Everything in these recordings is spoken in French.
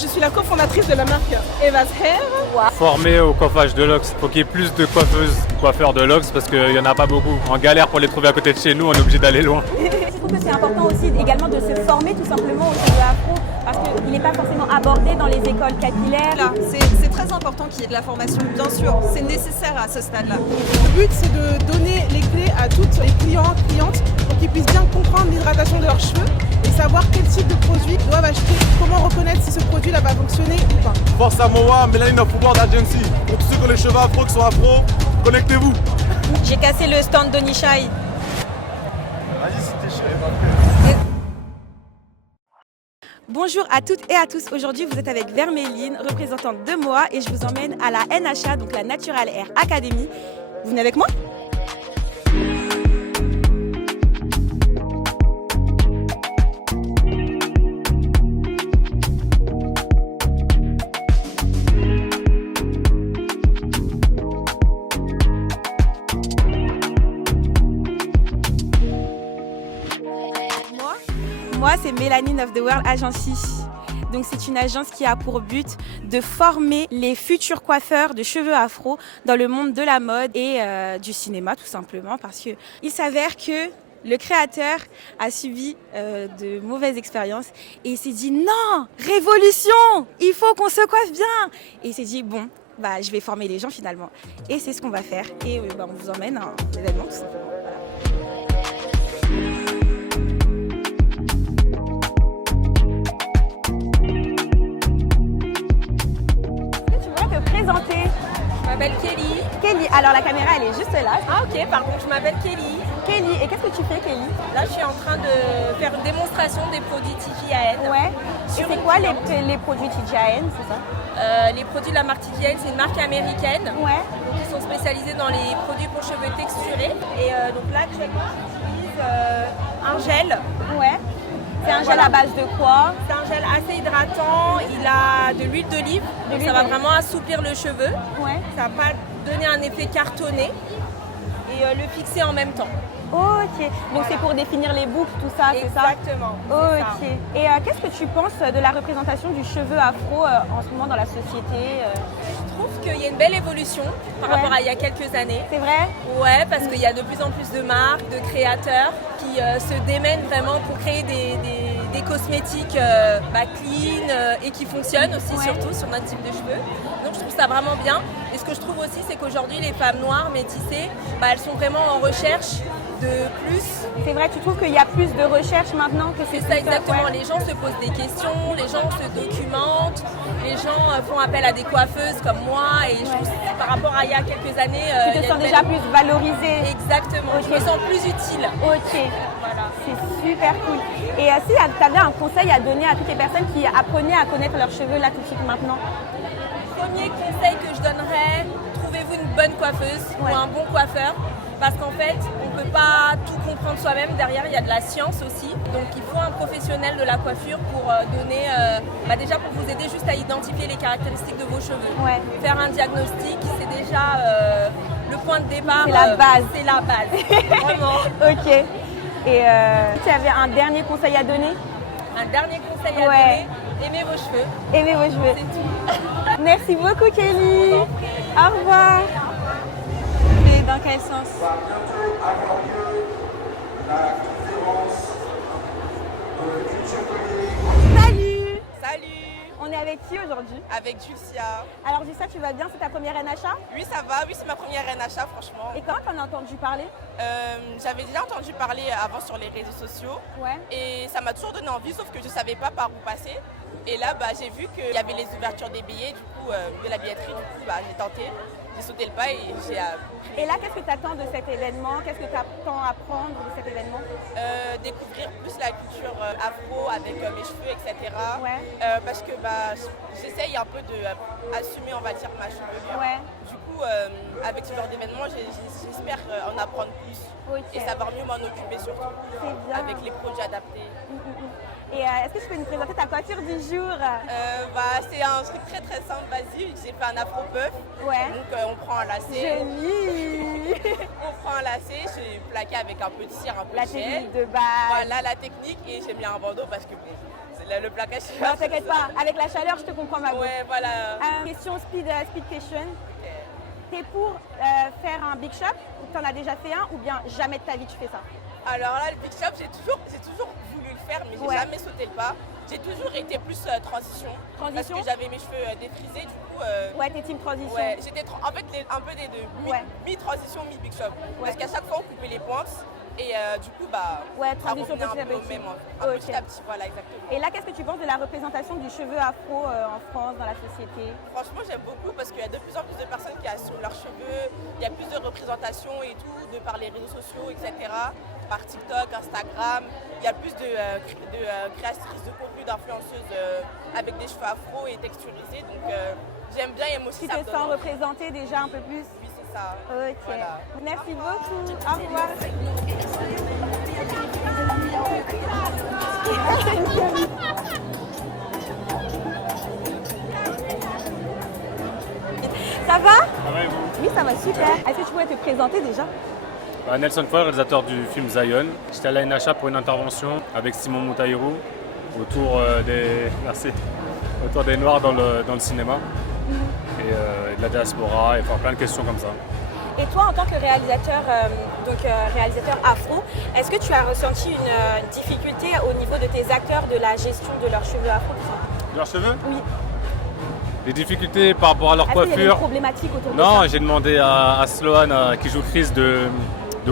je suis la cofondatrice de la marque Eva's Hair. Wow. Formée au coiffage de locks, il faut qu'il y ait plus de coiffeuses, coiffeurs de locks parce qu'il n'y en a pas beaucoup. En galère pour les trouver à côté de chez nous, on est obligé d'aller loin. Je trouve que c'est important aussi également de se former tout simplement au cheveu afro parce qu'il n'est pas forcément abordé dans les écoles capillaires. Là, c'est très important qu'il y ait de la formation, bien sûr, c'est nécessaire à ce stade-là. Le but c'est de donner les clés à toutes les clients, clientes pour qu'ils puissent bien comprendre l'hydratation de leurs cheveux et savoir quel type de produit ils doivent acheter, comment reconnaître si ce produit-là va fonctionner ou pas. Force à Moa, Melanin of World Agency. Pour tous ceux qui ont les cheveux afro, qui sont afro, connectez-vous. J'ai cassé le stand d'Onishai. Vas-y, si t'es chaud. Bonjour à toutes et à tous. Aujourd'hui, vous êtes avec Verméline, représentante de Moa, et je vous emmène à la NHA, donc la Natural Hair Academy. Vous venez avec moi ? Moi, c'est Melanin of the World Agency. Donc, c'est une agence qui a pour but de former les futurs coiffeurs de cheveux afro dans le monde de la mode et du cinéma, tout simplement, parce qu'il s'avère que le créateur a subi de mauvaises expériences et il s'est dit non, révolution, il faut qu'on se coiffe bien. Et il s'est dit bon, bah, je vais former les gens finalement. Et c'est ce qu'on va faire. Et on vous emmène à un événement, tout simplement. Voilà. Présenter. Je m'appelle Kelly. Kelly, alors la caméra elle est juste là. Ah ok, pardon, je m'appelle Kelly. Kelly, et qu'est-ce que tu fais Kelly? Là je suis en train de faire une démonstration des produits TGAN. Ouais. Et c'est quoi les produits TGAN, c'est ça? Les produits de la marque TGAN, c'est une marque américaine. Ouais. Donc, ils sont spécialisés dans les produits pour cheveux texturés. Et donc là actuellement j'utilise un gel. Ouais. C'est un gel à base de quoi? C'est un gel assez hydratant, il a de l'huile d'olive, donc ça va vraiment assouplir le cheveu. Ouais. Ça va pas donner un effet cartonné et le fixer en même temps. Ok, donc c'est pour définir les boucles, tout ça, c'est ça? Exactement. Ok. Et qu'est-ce que tu penses de la représentation du cheveu afro en ce moment dans la société? Je trouve qu'il y a une belle évolution par rapport à il y a quelques années. C'est vrai? Ouais, parce qu'il y a de plus en plus de marques, de créateurs qui se démènent vraiment pour créer des cosmétiques clean et qui fonctionnent aussi, surtout sur notre type de cheveux. Donc je trouve ça vraiment bien. Et ce que je trouve aussi, c'est qu'aujourd'hui, les femmes noires, métissées, elles sont vraiment en recherche de plus. C'est vrai, tu trouves qu'il y a plus de recherches maintenant que c'est ça exactement, les gens se posent des questions, les gens se documentent, les gens font appel à des coiffeuses comme moi et je trouve que par rapport à il y a quelques années... tu te sens déjà plus valorisée. Exactement, je me sens plus utile. Ok, voilà. C'est super cool. Et si tu avais un conseil à donner à toutes les personnes qui apprenaient à connaître leurs cheveux là tout de suite maintenant? Premier conseil que je donnerais, trouvez-vous une bonne coiffeuse ou un bon coiffeur. Parce qu'en fait, on ne peut pas tout comprendre soi-même. Derrière, il y a de la science aussi. Donc, il faut un professionnel de la coiffure pour donner, déjà pour vous aider juste à identifier les caractéristiques de vos cheveux. Ouais. Faire un diagnostic, c'est déjà le point de départ. C'est la base. C'est la base, vraiment. Ok. Et tu avais un dernier conseil à donner? Un dernier conseil à donner, aimez vos cheveux. Aimez vos cheveux. C'est tout. Merci beaucoup, Kelly. Au revoir. Dans quel sens? Salut! Salut! On est avec qui aujourd'hui? Avec Julcia. Alors Julcia, tu vas bien? C'est ta première NHA? Oui, ça va. Oui, c'est ma première NHA, franchement. Et comment t'en as entendu parler? J'avais déjà entendu parler avant sur les réseaux sociaux. Ouais. Et ça m'a toujours donné envie, sauf que je ne savais pas par où passer. Et là, j'ai vu qu'il y avait les ouvertures des billets, du coup, de la billetterie. Du coup, j'ai tenté. J'ai sauté le pas et j'ai appris. Et là, qu'est-ce que tu attends de cet événement? Qu'est-ce que tu attends à apprendre de cet événement? Découvrir plus la culture afro avec mes cheveux, etc. Ouais. Parce que j'essaye un peu d'assumer, on va dire, ma chevelure. Ouais. Du coup, avec ce genre d'événement, j'espère en apprendre plus et savoir mieux m'en occuper surtout. C'est bien. Avec les produits adaptés. Et est-ce que tu peux nous présenter ta coiffure du jour? C'est un truc très très simple, basique. J'ai fait un afro puff. Ouais. Donc on prend un lacet. Génie. On prend un lacet, j'ai plaqué avec un peu de cire, un peu La de gel. technique de base. Voilà la technique et j'ai mis un bandeau parce que bon, c'est le plaquage. Non, t'inquiète pas, avec la chaleur, je te comprends ma go. Ouais, voilà. Question speed question. T'es pour faire un big shop, t'en as déjà fait un ou bien jamais de ta vie tu fais ça? Alors là, le big shop, j'ai toujours voulu le faire, mais j'ai jamais sauté le pas. J'ai toujours été plus transition. Parce que j'avais mes cheveux défrisés, du coup. Ouais, t'es team transition. Ouais, j'étais en fait un peu des deux. Mi-transition, mi-big shop. Parce qu'à chaque fois, on coupait les pointes. Et du coup, bah, ça revenait un peu au même. Petit à petit, voilà, exactement. Et là, qu'est-ce que tu penses de la représentation du cheveu afro en France, dans la société? Franchement, j'aime beaucoup parce qu'il y a de plus en plus de personnes qui assument leurs cheveux. Il y a plus de représentation et tout, de par les réseaux sociaux, etc. Par TikTok, Instagram. Il y a plus de créatrices de contenu, d'influenceuses avec des cheveux afro et texturisés. Donc, j'aime bien et moi aussi, tu te sens représentée déjà un peu plus? Oui, c'est ça. Ok. Voilà. Merci beaucoup. Au revoir. Ça va? Ça va et vous? Oui, ça va super. Est-ce que tu pourrais te présenter déjà? Nelson Foy, réalisateur du film Zion. J'étais à la NHA pour une intervention avec Simon Moutaïrou autour des Noirs dans le cinéma et de la diaspora et faire plein de questions comme ça. Et toi, en tant que réalisateur, réalisateur afro, est-ce que tu as ressenti une difficulté au niveau de tes acteurs de la gestion de leurs cheveux afro? De leurs cheveux? Oui. Des difficultés par rapport à leur coiffure? Est-ce qu'il y a des problématiques autour de ça? Non, j'ai demandé à Sloan, qui joue Chris, de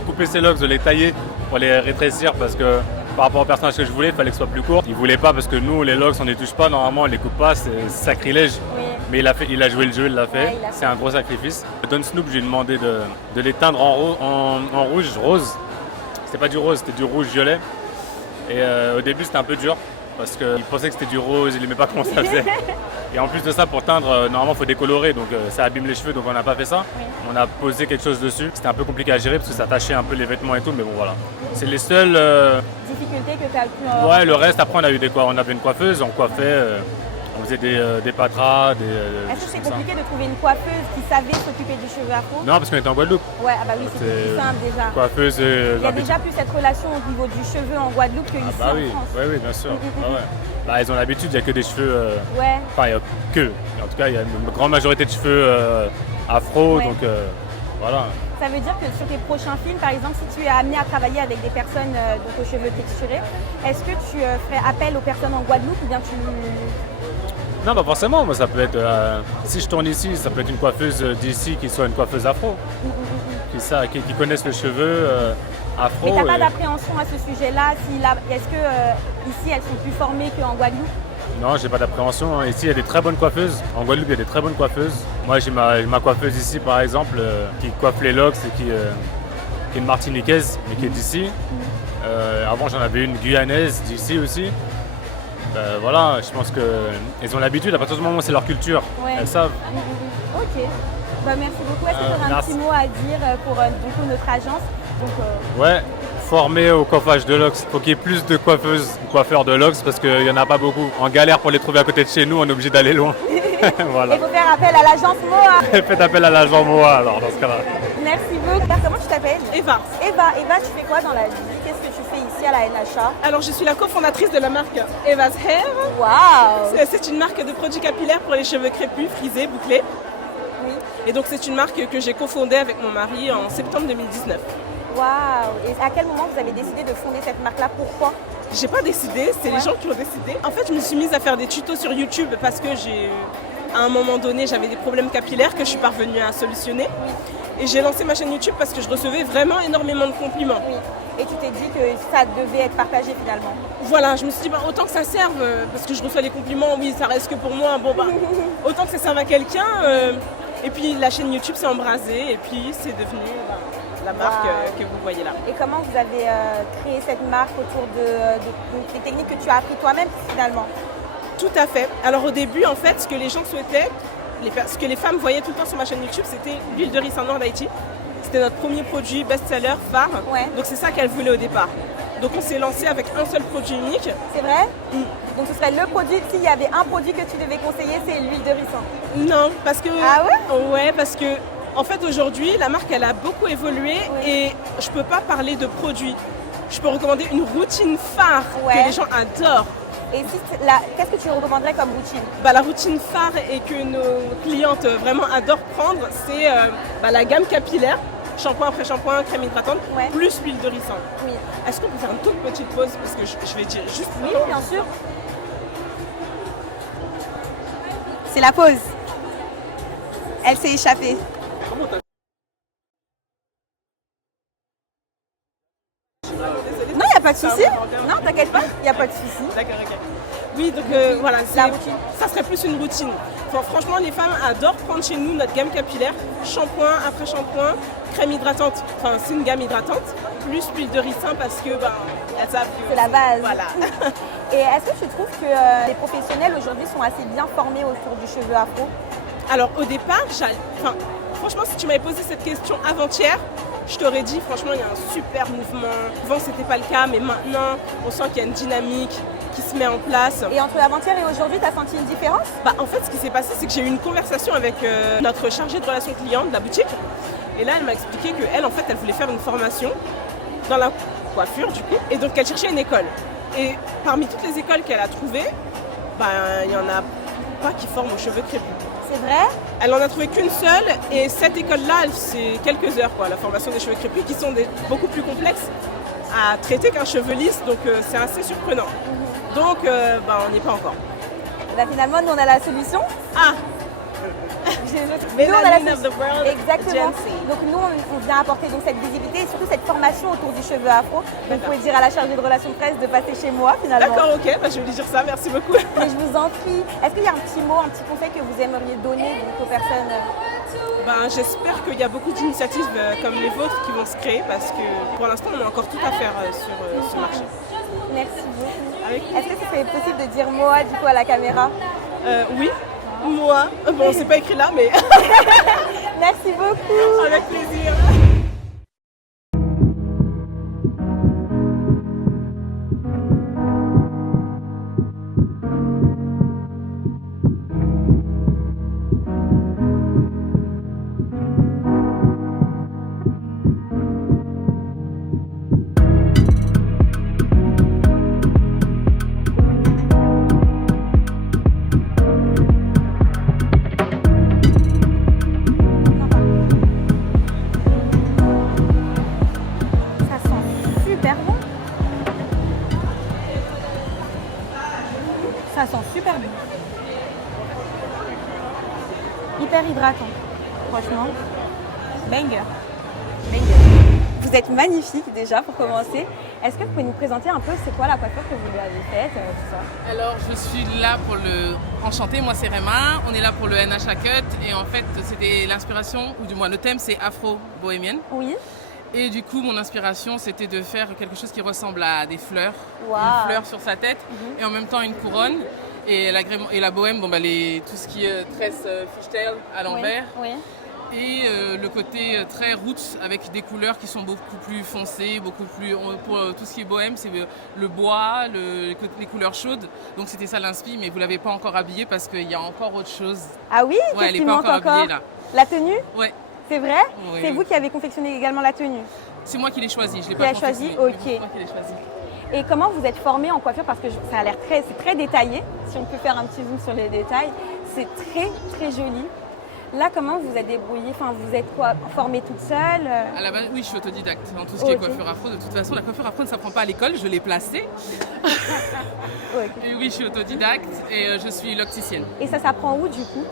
couper ses locks, de les tailler pour les rétrécir parce que par rapport au personnage que je voulais, il fallait que ce soit plus court. Il voulait pas parce que nous, les locks, on ne les touche pas, normalement, on ne les coupe pas, c'est sacrilège. Oui. Mais il a joué le jeu, il l'a fait. Ouais, c'est un gros sacrifice. Don Snoop, j'ai demandé de les teindre en rouge, rose. C'était pas du rose, c'était du rouge-violet. Et au début, c'était un peu dur parce qu'il pensait que c'était du rose, il n'aimait pas comment ça faisait. Et en plus de ça, pour teindre, normalement, il faut décolorer, donc ça abîme les cheveux, donc on n'a pas fait ça. Oui. On a posé quelque chose dessus. C'était un peu compliqué à gérer parce que ça tachait un peu les vêtements et tout, mais bon, voilà. C'est les seules difficultés que tu as pu... Ouais, le reste, après, on avait une coiffeuse, on coiffait, on faisait des patras, Est-ce que c'est compliqué de trouver une coiffeuse qui savait s'occuper du cheveu afro? Non, parce qu'on était en Guadeloupe. Ouais, ah bah oui, c'est plus simple déjà. Coiffeuse. Il y a déjà plus cette relation au niveau du cheveu en Guadeloupe qu'ici en France. Oui, bien sûr. Bah, ils ont l'habitude, il n'y a que des cheveux. Enfin, il n'y a que. En tout cas, il y a une grande majorité de cheveux afro, donc voilà. Ça veut dire que sur tes prochains films, par exemple, si tu es amené à travailler avec des personnes aux cheveux texturés, est-ce que tu ferais appel aux personnes en Guadeloupe ou bien tu... Non, pas forcément. Moi, ça peut être. Si je tourne ici, ça peut être une coiffeuse d'ici qui soit une coiffeuse afro, qui connaisse le cheveu afro. Mais tu n'as pas d'appréhension à ce sujet-là? Est-ce que ici, elles sont plus formées qu'en Guadeloupe? Non, j'ai pas d'appréhension. Ici, il y a des très bonnes coiffeuses. En Guadeloupe, il y a des très bonnes coiffeuses. Moi, j'ai ma coiffeuse ici, par exemple, qui coiffe les locks et qui est une Martiniquaise, mais qui est d'ici. Avant, j'en avais une Guyanaise d'ici aussi. Voilà, je pense qu'elles ont l'habitude. À partir du moment où c'est leur culture, elles savent. Ok. Bah, merci beaucoup. Est-ce que tu aurais un petit mot à dire pour du coup, notre agence? Ouais. Formés au coiffage de locks. Il faut qu'il y ait plus de coiffeurs de locks parce qu'il n'y en a pas beaucoup. En galère pour les trouver à côté de chez nous, on est obligé d'aller loin. Voilà. Il faut faire appel à l'agence MOA. Faites appel à l'agence MOA alors dans ce cas-là. Merci beaucoup. Comment tu t'appelles? Eva. Eva, tu fais quoi dans la vie? Qu'est-ce que tu fais ici à la NHA? Alors je suis la cofondatrice de la marque Eva's Hair. Waouh! C'est une marque de produits capillaires pour les cheveux crépus, frisés, bouclés. Oui. Et donc c'est une marque que j'ai cofondée avec mon mari en septembre 2019. Waouh! Et à quel moment vous avez décidé de fonder cette marque-là? Pourquoi? J'ai pas décidé, c'est les gens qui ont décidé. En fait, je me suis mise à faire des tutos sur YouTube parce que à un moment donné, j'avais des problèmes capillaires que je suis parvenue à solutionner. Oui. Et j'ai lancé ma chaîne YouTube parce que je recevais vraiment énormément de compliments. Oui. Et tu t'es dit que ça devait être partagé finalement? Voilà, je me suis dit autant que ça serve, parce que je reçois les compliments, oui, ça reste que pour moi, autant que ça serve à quelqu'un. Et puis la chaîne YouTube s'est embrasée et puis c'est devenu la marque que vous voyez là. Et comment vous avez créé cette marque autour des techniques que tu as appris toi-même finalement? Tout à fait. Alors au début, en fait, ce que les gens souhaitaient, ce que les femmes voyaient tout le temps sur ma chaîne YouTube, c'était l'huile de riz en or d'Haïti. C'était notre premier produit best-seller phare. Ouais. Donc c'est ça qu'elle voulait au départ. Donc on s'est lancé avec un seul produit unique. C'est vrai? Donc ce serait le produit, s'il y avait un produit que tu devais conseiller, c'est l'huile de ricin? Non, parce que... Ah ouais? Ouais, parce que En fait, aujourd'hui, la marque, elle a beaucoup évolué et je peux pas parler de produits. Je peux recommander une routine phare que les gens adorent. Et qu'est-ce que tu recommanderais comme routine? La routine phare et que nos clientes vraiment adorent prendre, c'est la gamme capillaire, shampoing après shampoing, crème hydratante, plus l'huile de ricin. Oui. Est-ce qu'on peut faire une toute petite pause parce que je vais dire juste... Oui, bien sûr. C'est la pause. Elle s'est échappée. Non, il n'y a pas de souci. Non, t'inquiète pas, il n'y a pas de souci. D'accord, ok. Oui, donc voilà, ça serait plus une routine. Enfin, franchement, les femmes adorent prendre chez nous notre gamme capillaire, shampoing après shampoing, crème hydratante. Enfin, c'est une gamme hydratante, plus l'huile de ricin parce que elles savent que c'est la base. Voilà. Et est-ce que tu trouves que les professionnels aujourd'hui sont assez bien formés autour du cheveu afro? Alors au départ, franchement, si tu m'avais posé cette question avant-hier, je t'aurais dit, franchement, il y a un super mouvement. Avant, c'était pas le cas, mais maintenant, on sent qu'il y a une dynamique qui se met en place. Et entre avant-hier et aujourd'hui, tu as senti une différence? En fait, ce qui s'est passé, c'est que j'ai eu une conversation avec notre chargée de relations clients de la boutique. Et là, elle m'a expliqué qu'elle, en fait, elle voulait faire une formation dans la coiffure, du coup. Et donc, elle cherchait une école. Et parmi toutes les écoles qu'elle a trouvées, il n'y en a pas qui forment aux cheveux crépus. C'est vrai? Elle n'en a trouvé qu'une seule et cette école-là, c'est quelques heures, la formation des cheveux crépus qui sont beaucoup plus complexes à traiter qu'un cheveu lisse, donc c'est assez surprenant. Donc on n'y est pas encore. Finalement, nous on a la solution. Melanin of the world. Exactement. Donc nous on vient apporter cette visibilité et surtout cette formation autour du cheveu afro. Donc vous pouvez dire à la chargée de relations presse de passer chez moi finalement. D'accord, ok, je vais lui dire ça, merci beaucoup. Mais je vous en prie. Est-ce qu'il y a un petit mot, un petit conseil que vous aimeriez donner aux personnes? J'espère qu'il y a beaucoup d'initiatives comme les vôtres qui vont se créer parce que pour l'instant on a encore tout à faire sur ce marché. Merci beaucoup. Est-ce que ce serait possible de dire moi du coup à la caméra? Oui. Moi, c'est pas écrit là, mais... Merci beaucoup. Avec plaisir. Ça sent super bon. Hyper hydratant. Franchement, banger. Vous êtes magnifique déjà pour commencer. Est-ce que vous pouvez nous présenter un peu c'est quoi la coiffure que vous lui avez faite, tout ça? Alors je suis là pour Enchantée, moi c'est Réma, on est là pour le NHA Cut et en fait c'était l'inspiration, ou du moins le thème c'est afro-bohémienne. Oui. Et du coup mon inspiration c'était de faire quelque chose qui ressemble à des fleurs, une fleur sur sa tête et en même temps une couronne. Et la bohème, tout ce qui est tresse fishtail à l'envers. Oui. Et le côté très roots avec des couleurs qui sont beaucoup plus foncées, beaucoup plus... Pour tout ce qui est bohème, c'est le bois, les couleurs chaudes. Donc c'était ça l'inspi, mais vous ne l'avez pas encore habillée parce qu'il y a encore autre chose. Ah oui? Ouais, elle n'est pas encore habillée là. La tenue? Ouais. C'est vrai? Oui. C'est vous qui avez confectionné également la tenue? C'est moi qui l'ai choisie, je l'ai pas pas choisie. Ok. C'est moi qui l'ai choisie. Et comment vous êtes formée en coiffure? Parce que ça a l'air c'est très détaillé. Si on peut faire un petit zoom sur les détails, c'est très très joli. Là, comment vous êtes débrouillée? Enfin, vous êtes formée toute seule? À la base, oui, je suis autodidacte dans tout ce qui est coiffure afro. De toute façon, la coiffure afro ne s'apprend pas à l'école, je l'ai placée. Et oui, je suis autodidacte et je suis locticienne. Et ça s'apprend où du coup?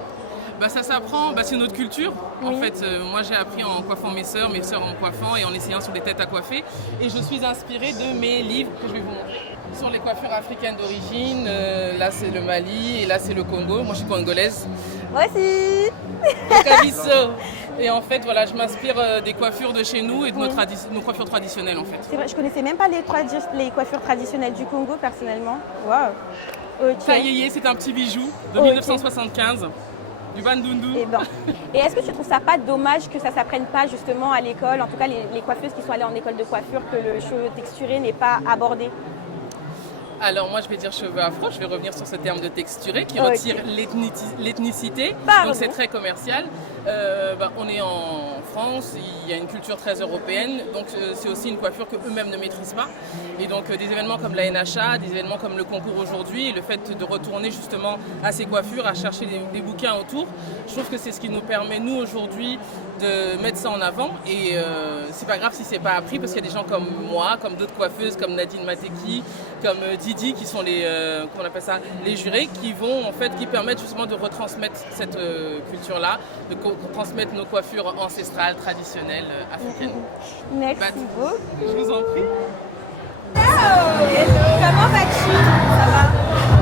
Ça s'apprend, c'est notre culture. Oui. En fait, moi j'ai appris en coiffant mes sœurs en coiffant et en essayant sur des têtes à coiffer. Et je suis inspirée de mes livres que je vais vous montrer. Sur les coiffures africaines d'origine, là c'est le Mali et là c'est le Congo. Moi je suis congolaise. Moi aussi. Kabiso. Et en fait, voilà, je m'inspire des coiffures de chez nous et de nos coiffures traditionnelles en fait. C'est vrai, je connaissais même pas les coiffures traditionnelles du Congo personnellement. Waouh. Ok. Taïeye, c'est un petit bijou de 1975. Du bandundu. Et est-ce que tu trouves ça pas dommage que ça s'apprenne pas justement à l'école, en tout cas les coiffeuses qui sont allées en école de coiffure, que le cheveu texturé n'est pas abordé? Alors moi je vais dire cheveux afro, je vais revenir sur ce terme de texturé qui retire l'ethnicité, donc c'est très commercial. On est en France, il y a une culture très européenne, donc c'est aussi une coiffure qu'eux-mêmes ne maîtrisent pas. Et donc des événements comme la NHA, des événements comme le concours aujourd'hui, et le fait de retourner justement à ces coiffures, à chercher des bouquins autour, je trouve que c'est ce qui nous permet, nous, aujourd'hui, de mettre ça en avant. Et c'est pas grave si c'est pas appris, parce qu'il y a des gens comme moi, comme d'autres coiffeuses, comme Nadine Mateki, comme Didi, qui sont les jurés, qui permettent justement de retransmettre cette culture-là, de transmettre nos coiffures ancestrales, traditionnelles, africaines. Merci beaucoup. Je vous en prie. Comment vas-tu? Ça va.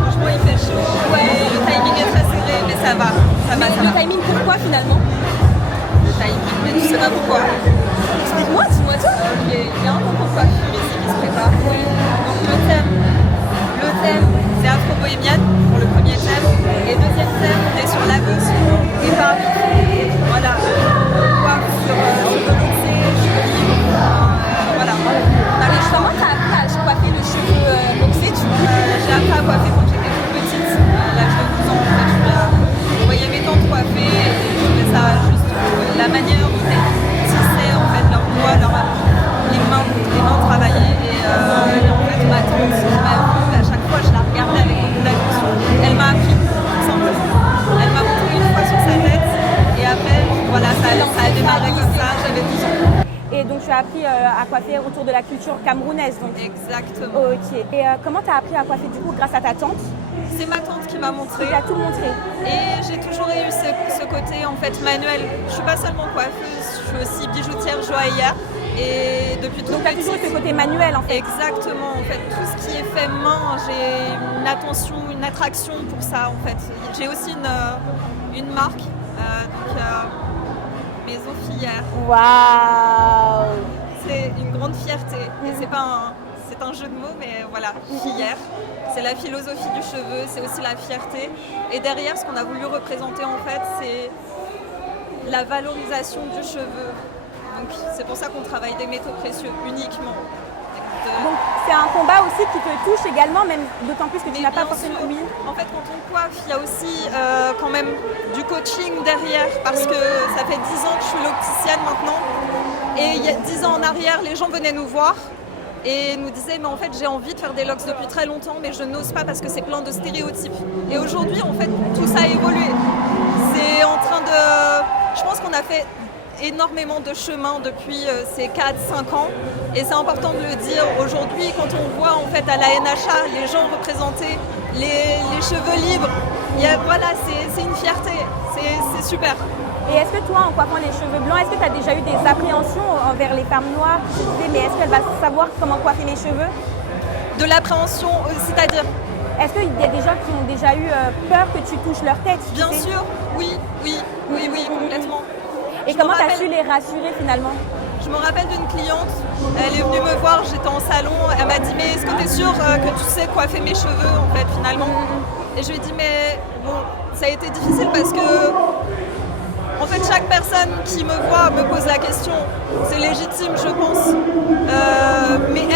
Franchement, il fait chaud. Ouais, le timing est très serré, mais ça va. Ça va. Le timing, pourquoi finalement? Le timing, mais tu sais pas pourquoi. Explique-moi, dis-moi tout. Ok, il y a un concours coiffure ici qui se prépare. Donc le thème, c'est Afro-Bohémienne pour le premier thème. Et deuxième thème, on est sur la gauche et Paris. Voilà. Coiffe sur le lycée, voilà. Dans les Comment t'as appris à coiffer le cheveu boxé, tu vois? J'ai appris à coiffer quand j'étais toute petite, à l'âge de 12 ans en fait. Je voyais mes tantes coiffer et je trouvais ça juste la manière dont elles tissaient en fait leurs doigts, les mains travaillaient. Et en fait ma tante qui m'a vue, à chaque fois je la regardais avec beaucoup d'attention. Elle m'a appris tout simplement. Elle m'a montré une fois sur sa tête et après voilà, ça a démarré comme ça, j'avais 12 ans. Et donc tu as appris à coiffer autour de la culture camerounaise donc. Exactement. Ok. Et comment tu as appris à coiffer du coup grâce à ta tante? C'est ma tante qui m'a montré. Qui t'a tout montré. Et j'ai toujours eu ce côté en fait manuel. Je suis pas seulement coiffeuse, je suis aussi bijoutière, joaillière. Et depuis toute petite. Donc tu as toujours ce côté manuel en fait. Exactement. En fait, tout ce qui est fait main, j'ai une attention, une attraction pour ça en fait. J'ai aussi une marque. Maison Fillère. Waouh! C'est une grande fierté. Et c'est un jeu de mots, mais voilà, Fillère. C'est la philosophie du cheveu, c'est aussi la fierté. Et derrière, ce qu'on a voulu représenter en fait, c'est la valorisation du cheveu. Donc c'est pour ça qu'on travaille des métaux précieux uniquement. Donc c'est un combat aussi qui te touche également, même d'autant plus que tu n'as pas forcément oublié. En fait, quand on coiffe, il y a aussi quand même du coaching derrière, parce que ça fait 10 ans que je suis l'opticienne maintenant. Et il y a 10 ans en arrière, les gens venaient nous voir et nous disaient mais en fait j'ai envie de faire des locks depuis très longtemps, mais je n'ose pas parce que c'est plein de stéréotypes. Et aujourd'hui, en fait, tout ça a évolué. C'est en train de... Je pense qu'on a fait énormément de chemin depuis ces 4-5 ans et c'est important de le dire aujourd'hui quand on voit en fait à la NHA les gens représenter les cheveux libres, voilà, c'est une fierté, c'est super. Et est-ce que toi en coiffant les cheveux blancs, est-ce que tu as déjà eu des appréhensions envers les femmes noires qui se disaient mais est-ce qu'elle va savoir comment coiffer les cheveux? De l'appréhension, c'est-à-dire? Est-ce qu'il y a des gens qui ont déjà eu peur que tu touches leur tête? Bien sûr, oui, complètement. Et comment tu as su les rassurer finalement? Je me rappelle d'une cliente, elle est venue me voir, j'étais en salon, elle m'a dit mais est-ce que tu es sûre que tu sais coiffer mes cheveux en fait finalement? Et je lui ai dit mais bon, ça a été difficile parce que en fait chaque personne qui me voit me pose la question, c'est légitime je pense. Mais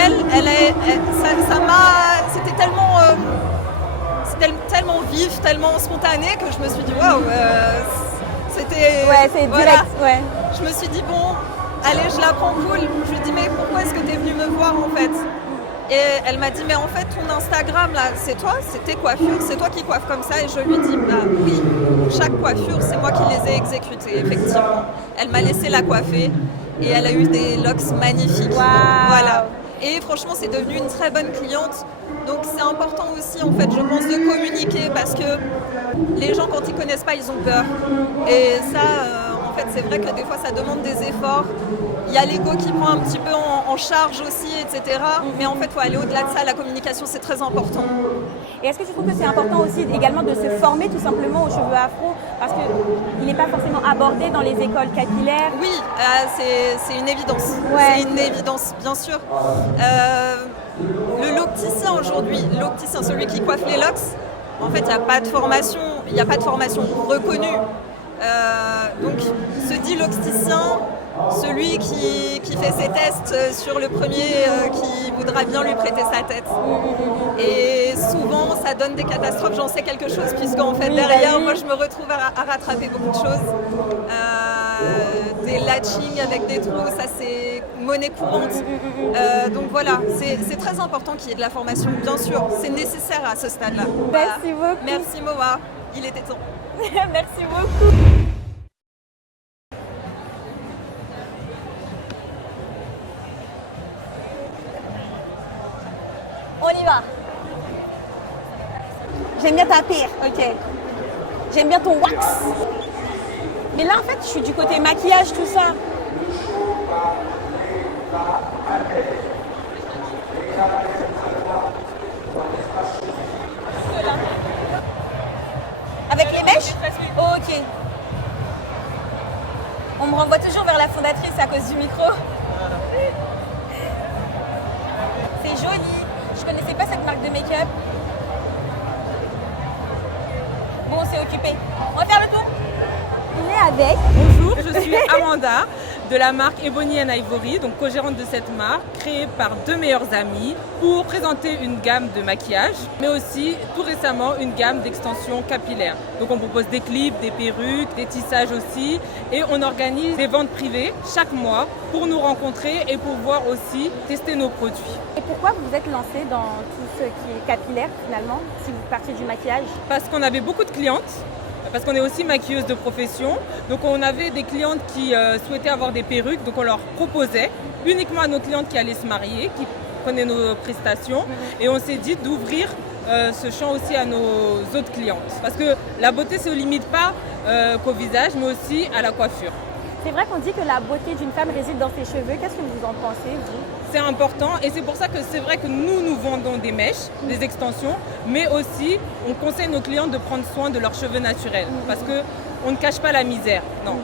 c'était tellement vif, tellement spontané que je me suis dit waouh. Ouais, c'est direct, voilà. Ouais. Je me suis dit bon, allez, je la prends cool. Je lui ai dit mais pourquoi est-ce que tu es venue me voir en fait? Et elle m'a dit mais en fait ton Instagram là, c'est toi, c'est tes coiffures, c'est toi qui coiffes comme ça. Et je lui ai dit bah oui, chaque coiffure c'est moi qui les ai exécutées effectivement. Elle m'a laissé la coiffer et elle a eu des locks magnifiques. Wow. Voilà. Et franchement c'est devenu une très bonne cliente. Donc c'est important aussi en fait je pense de communiquer parce que les gens quand ils connaissent pas ils ont peur. Et ça en fait c'est vrai que des fois ça demande des efforts. Il y a l'ego qui prend un petit peu en charge aussi, etc. Mais en fait il faut aller au-delà de ça, la communication c'est très important. Et est-ce que tu trouves que c'est important aussi également de se former tout simplement aux cheveux afro? Parce qu'il n'est pas forcément abordé dans les écoles capillaires. Oui, c'est une évidence. Ouais. C'est une évidence, bien sûr. Le locticien aujourd'hui, celui qui coiffe les locks, en fait il n'y a pas de formation reconnue. Donc se dit l'opticien, celui qui fait ses tests sur le premier qui voudra bien lui prêter sa tête. Et souvent ça donne des catastrophes, j'en sais quelque chose puisqu'en fait derrière moi je me retrouve à rattraper beaucoup de choses. Des latchings avec des trous, ça c'est monnaie courante. Donc voilà, c'est très important qu'il y ait de la formation, bien sûr, c'est nécessaire à ce stade-là. Merci beaucoup. Merci Moa, il était temps. Merci beaucoup. On y va. J'aime bien ta pire, ok. J'aime bien ton wax. Mais là, en fait, je suis du côté maquillage, tout ça. Avec les mèches? Ok. On me renvoie toujours vers la fondatrice à cause du micro. C'est joli. Je connaissais pas cette marque de make-up. Bon, c'est occupé. On va faire le tour. On est avec. Bonjour, je suis Amanda de la marque Ebony & Ivory, donc co-gérante de cette marque, créée par deux meilleurs amis pour présenter une gamme de maquillage, mais aussi tout récemment une gamme d'extensions capillaires. Donc on propose des clips, des perruques, des tissages aussi, et on organise des ventes privées chaque mois pour nous rencontrer et pour pouvoir aussi tester nos produits. Et pourquoi vous vous êtes lancé dans tout ce qui est capillaire finalement, si vous partiez du maquillage? Parce qu'on avait beaucoup de clientes. Parce qu'on est aussi maquilleuse de profession, donc on avait des clientes qui souhaitaient avoir des perruques, donc on leur proposait uniquement à nos clientes qui allaient se marier, qui prenaient nos prestations, et on s'est dit d'ouvrir ce champ aussi à nos autres clientes. Parce que la beauté ne se limite pas qu'au visage, mais aussi à la coiffure. C'est vrai qu'on dit que la beauté d'une femme réside dans ses cheveux. Qu'est-ce que vous en pensez, vous? C'est important et c'est pour ça que c'est vrai que nous vendons des mèches, des extensions, mais aussi on conseille nos clients de prendre soin de leurs cheveux naturels parce qu'on ne cache pas la misère. Non.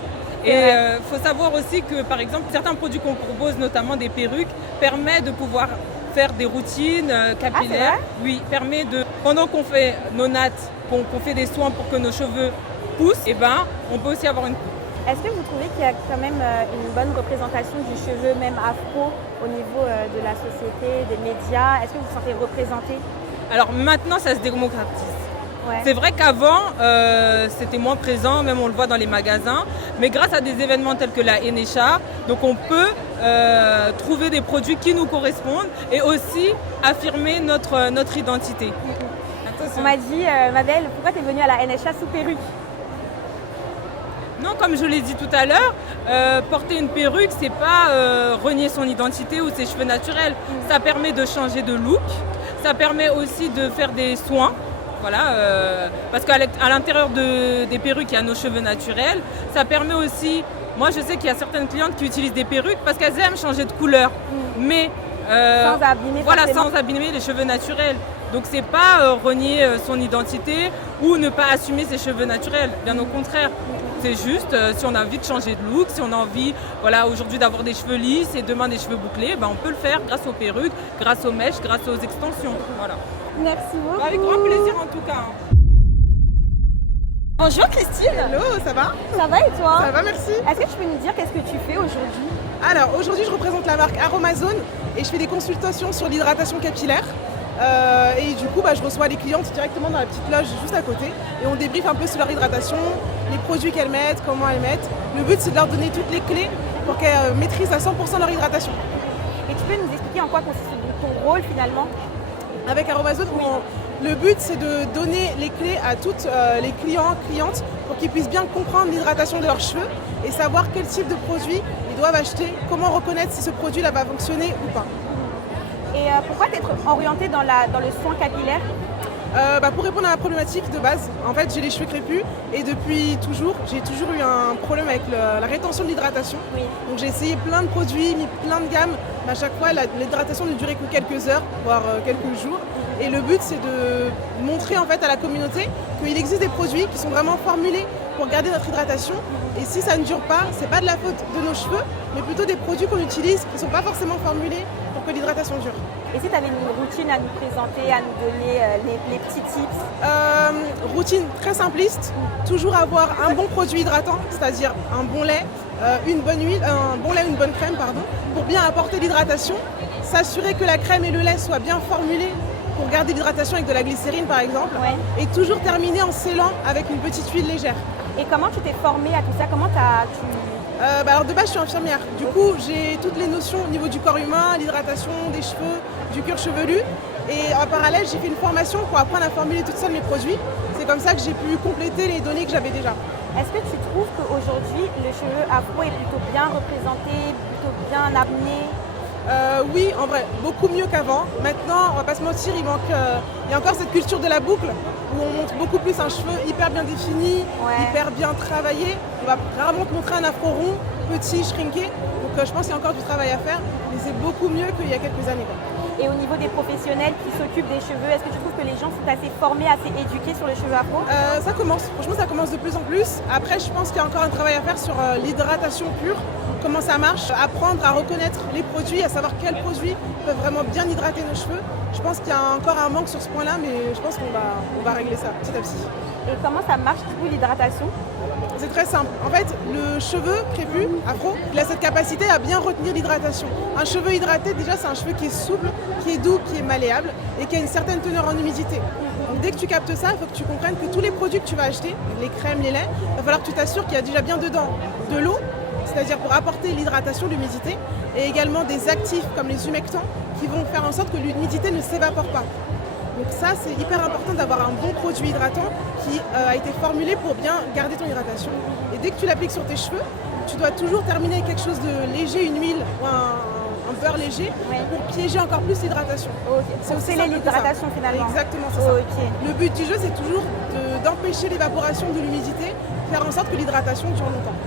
Et il faut savoir aussi que par exemple certains produits qu'on propose, notamment des perruques, permettent de pouvoir faire des routines capillaires. Oui, permet de, pendant qu'on fait nos nattes, qu'on fait des soins pour que nos cheveux poussent, et on peut aussi avoir une coupe. Est-ce que vous trouvez qu'il y a quand même une bonne représentation du cheveu, même afro, au niveau de la société, des médias? Est-ce que vous vous sentez représenté? Alors maintenant, ça se démocratise. Ouais. C'est vrai qu'avant, c'était moins présent, même on le voit dans les magasins, mais grâce à des événements tels que la NHA, donc on peut trouver des produits qui nous correspondent et aussi affirmer notre identité. On m'a dit, Mabel, pourquoi tu es venue à la NHA sous perruque? Non, comme je l'ai dit tout à l'heure, porter une perruque, c'est pas renier son identité ou ses cheveux naturels. Ça permet de changer de look, ça permet aussi de faire des soins. Voilà, parce qu'à l'intérieur des perruques, il y a nos cheveux naturels. Ça permet aussi, moi je sais qu'il y a certaines clientes qui utilisent des perruques parce qu'elles aiment changer de couleur, mais sans abîmer les cheveux naturels. Donc c'est pas renier son identité ou ne pas assumer ses cheveux naturels, bien au contraire. C'est juste si on a envie de changer de look, si on a envie aujourd'hui d'avoir des cheveux lisses et demain des cheveux bouclés, on peut le faire grâce aux perruques, grâce aux mèches, grâce aux extensions. Voilà. Merci beaucoup. Avec grand plaisir en tout cas. Bonjour Christine. Hello, ça va? Ça va et toi? Ça va, merci. Est-ce que tu peux nous dire qu'est-ce que tu fais aujourd'hui? Alors aujourd'hui je représente la marque Aromazone et je fais des consultations sur l'hydratation capillaire. Et du coup je reçois les clientes directement dans la petite loge juste à côté et on débriefe un peu sur leur hydratation, les produits qu'elles mettent, comment elles mettent. Le but c'est de leur donner toutes les clés pour qu'elles maîtrisent à 100% leur hydratation. Et tu peux nous expliquer en quoi consiste ton rôle finalement? Avec Aromazone, le but c'est de donner les clés à toutes les clientes pour qu'ils puissent bien comprendre l'hydratation de leurs cheveux et savoir quel type de produit ils doivent acheter, comment reconnaître si ce produit-là va fonctionner ou pas. Et pourquoi t'être orientée dans le soin capillaire? Pour répondre à la problématique de base, en fait j'ai les cheveux crépus et depuis toujours, j'ai toujours eu un problème avec la rétention de l'hydratation. Oui. Donc j'ai essayé plein de produits, mis plein de gammes, mais à chaque fois l'hydratation ne durait que quelques heures, voire quelques jours. Et le but, c'est de montrer en fait à la communauté qu'il existe des produits qui sont vraiment formulés pour garder notre hydratation. Et si ça ne dure pas, c'est pas de la faute de nos cheveux, mais plutôt des produits qu'on utilise qui ne sont pas forcément formulés pour que l'hydratation dure. Et si tu avais une routine à nous présenter, à nous donner les petits tips? Routine très simpliste, toujours avoir un bon produit hydratant, c'est-à-dire un bon lait, une bonne huile, un bon lait, une bonne crème, pardon, pour bien apporter l'hydratation, s'assurer que la crème et le lait soient bien formulés pour garder l'hydratation avec de la glycérine par exemple, et toujours terminer en scellant avec une petite huile légère. Et comment tu t'es formée à tout ça? Comment alors de base je suis infirmière, du coup j'ai toutes les notions au niveau du corps humain, l'hydratation, des cheveux, du cuir chevelu, et en parallèle j'ai fait une formation pour apprendre à formuler toute seule mes produits. C'est comme ça que j'ai pu compléter les données que j'avais déjà. Est-ce que tu trouves qu'aujourd'hui le cheveu afro est plutôt bien représenté, plutôt bien amené? Oui, en vrai, beaucoup mieux qu'avant. Maintenant, on va pas se mentir, il y a encore cette culture de la boucle où on montre beaucoup plus un cheveu hyper bien défini, hyper bien travaillé. On va rarement te montrer un afro rond, petit, shrinké. Donc je pense qu'il y a encore du travail à faire, mais c'est beaucoup mieux qu'il y a quelques années. Et au niveau des professionnels qui s'occupent des cheveux, est-ce que tu trouves que les gens sont assez formés, assez éduqués sur le cheveu afro? Ça commence, franchement ça commence de plus en plus. Après je pense qu'il y a encore un travail à faire sur l'hydratation pure, comment ça marche, apprendre à reconnaître les produits, à savoir quels produits peuvent vraiment bien hydrater nos cheveux. Je pense qu'il y a encore un manque sur ce point-là, mais je pense qu'on va régler ça petit à petit. Et comment ça marche du coup l'hydratation? C'est très simple. En fait, le cheveu crépus, afro, il a cette capacité à bien retenir l'hydratation. Un cheveu hydraté, déjà, c'est un cheveu qui est souple, qui est doux, qui est malléable et qui a une certaine teneur en humidité. Donc, dès que tu captes ça, il faut que tu comprennes que tous les produits que tu vas acheter, les crèmes, les laits, il va falloir que tu t'assures qu'il y a déjà bien dedans de l'eau, c'est-à-dire pour apporter l'hydratation, l'humidité, et également des actifs comme les humectants qui vont faire en sorte que l'humidité ne s'évapore pas. Donc ça, c'est hyper important d'avoir un bon produit hydratant qui a été formulé pour bien garder ton hydratation. Et dès que tu l'appliques sur tes cheveux, tu dois toujours terminer avec quelque chose de léger, une huile ou un beurre léger pour piéger encore plus l'hydratation. C'est aussi l'hydratation finalement. Exactement, c'est ça. Le but du jeu, c'est toujours d'empêcher l'évaporation de l'humidité, faire en sorte que l'hydratation dure longtemps.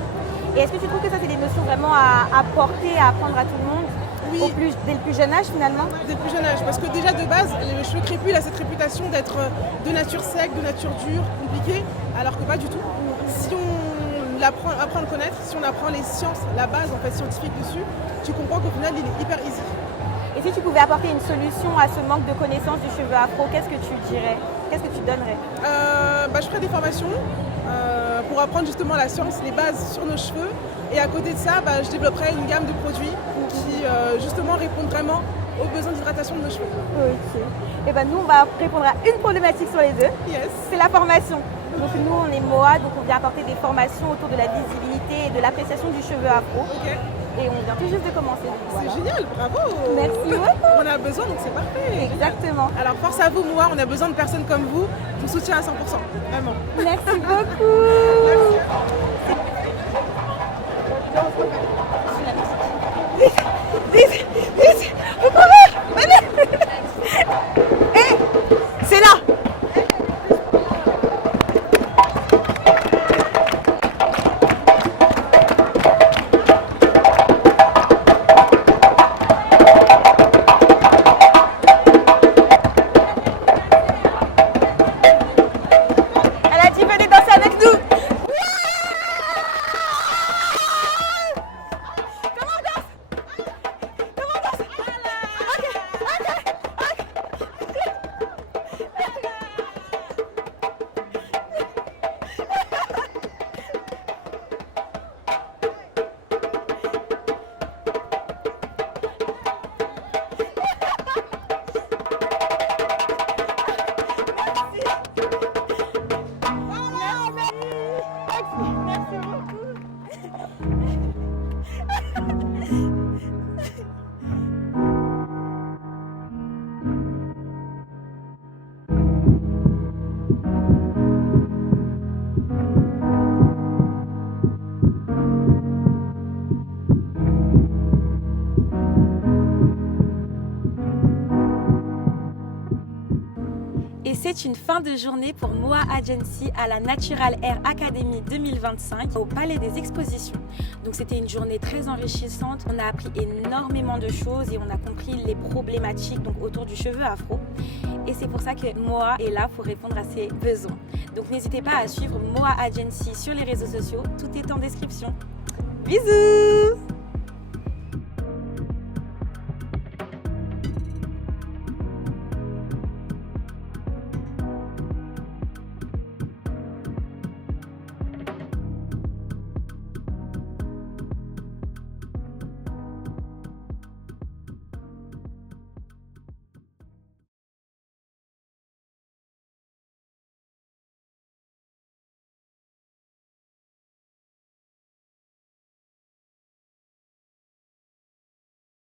Et est-ce que tu trouves que ça, c'est des notions vraiment à apporter, à apprendre à tout le monde? Oui. Dès le plus jeune âge finalement? Dès le plus jeune âge, parce que déjà de base, le cheveu crépus il a cette réputation d'être de nature sec, de nature dure, compliqué, alors que pas du tout. Si on apprend à le connaître, si on apprend les sciences, la base en fait scientifique dessus, tu comprends qu'au final il est hyper easy. Et si tu pouvais apporter une solution à ce manque de connaissance du cheveu afro, qu'est-ce que tu dirais? Qu'est-ce que tu donnerais? Je ferais des formations pour apprendre justement la science, les bases sur nos cheveux. Et à côté de ça, je développerais une gamme de produits qui justement répondent vraiment aux besoins d'hydratation de nos cheveux. Ok. Et nous, on va répondre à une problématique sur les deux. Yes. C'est la formation. Donc nous, on est MOA, donc on vient apporter des formations autour de la visibilité et de l'appréciation du cheveu afro. Okay. Et on vient tout juste de commencer. C'est génial, bravo. Merci beaucoup. On a besoin, donc c'est parfait. Exactement. Alors force à vous, MOA, on a besoin de personnes comme vous qui nous soutiennent à 100%, vraiment. Merci beaucoup. Merci. Vite, vous courez, venez. C'est là. Elle a dit venez danser avec nous. C'est une fin de journée pour Moa Agency à la Natural Hair Academy 2025 au Palais des Expositions. Donc c'était une journée très enrichissante. On a appris énormément de choses et on a compris les problématiques donc, autour du cheveu afro. Et c'est pour ça que Moa est là pour répondre à ses besoins. Donc n'hésitez pas à suivre Moa Agency sur les réseaux sociaux. Tout est en description. Bisous!